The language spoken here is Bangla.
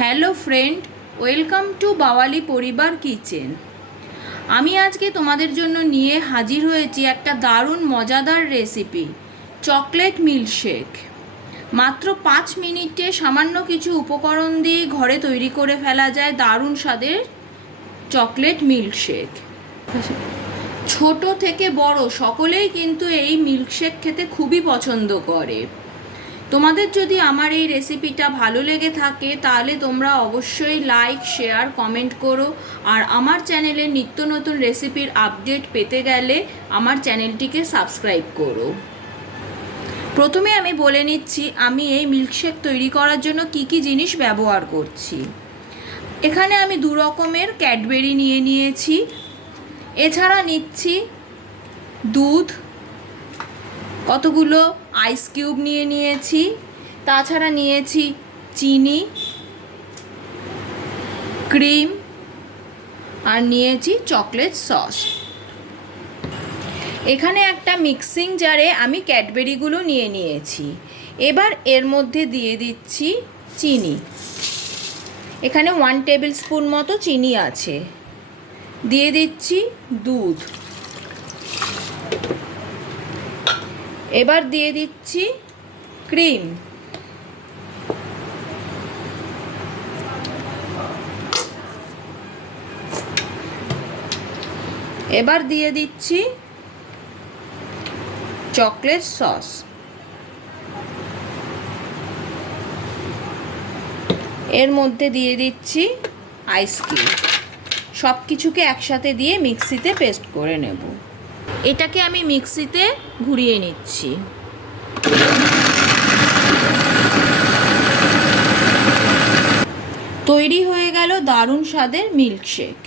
হ্যালো ফ্রেন্ড, ওয়েলকাম টু বাওয়ালি পরিবার কিচেন। আমি আজকে তোমাদের জন্য নিয়ে হাজির হয়েছি একটা দারুণ মজাদার রেসিপি, চকলেট মিল্কশেক। মাত্র 5 মিনিটে সামান্য কিছু উপকরণ দিয়ে ঘরে তৈরি করে ফেলা যায় দারুণ স্বাদের চকলেট মিল্কশেক। ছোট থেকে বড় সকলেই কিন্তু এই মিল্কশেক খেতে খুবই পছন্দ করে। তোমাদের যদি আমার এই রেসিপিটা ভালো লেগে থাকে তাহলে তোমরা অবশ্যই লাইক, শেয়ার, কমেন্ট করো। আর আমার চ্যানেলে নিত্য নতুন রেসিপির আপডেট পেতে গেলে আমার চ্যানেলটিকে সাবস্ক্রাইব করো। প্রথমে আমি বলে নিচ্ছি আমি এই মিল্কশেক তৈরি করার জন্য কি কি জিনিস ব্যবহার করছি। এখানে আমি 2 রকমের ক্যাডবেরি নিয়ে নিয়েছি। এছাড়া নিচ্ছি দুধ, কতগুলো আইস কিউব নিয়ে নিয়েছি। তাছাড়া নিয়েছি চিনি, ক্রিম, আর নিয়েছি চকলেট সস। এখানে একটা মিক্সিং জারে আমি ক্যাডবেরিগুলো নিয়ে নিয়েছি। এবার এর মধ্যে দিয়ে দিচ্ছি চিনি। এখানে 1 টেবিল স্পুন মতো চিনি আছে। দিয়ে দিচ্ছি দুধ। এবার দিয়ে দিচ্ছি ক্রিম। এবার দিয়ে দিচ্ছি চকলেট সস। এর মধ্যে দিয়ে দিচ্ছি আইস কিউব। সব কিছুকে একসাথে দিয়ে মিক্সিতে পেস্ট করে নেব। এটাকে আমি মিক্সিতে ঘুরিয়ে নিচ্ছি। তৈরি হয়ে গেল দারুণ স্বাদের মিল্কশেক।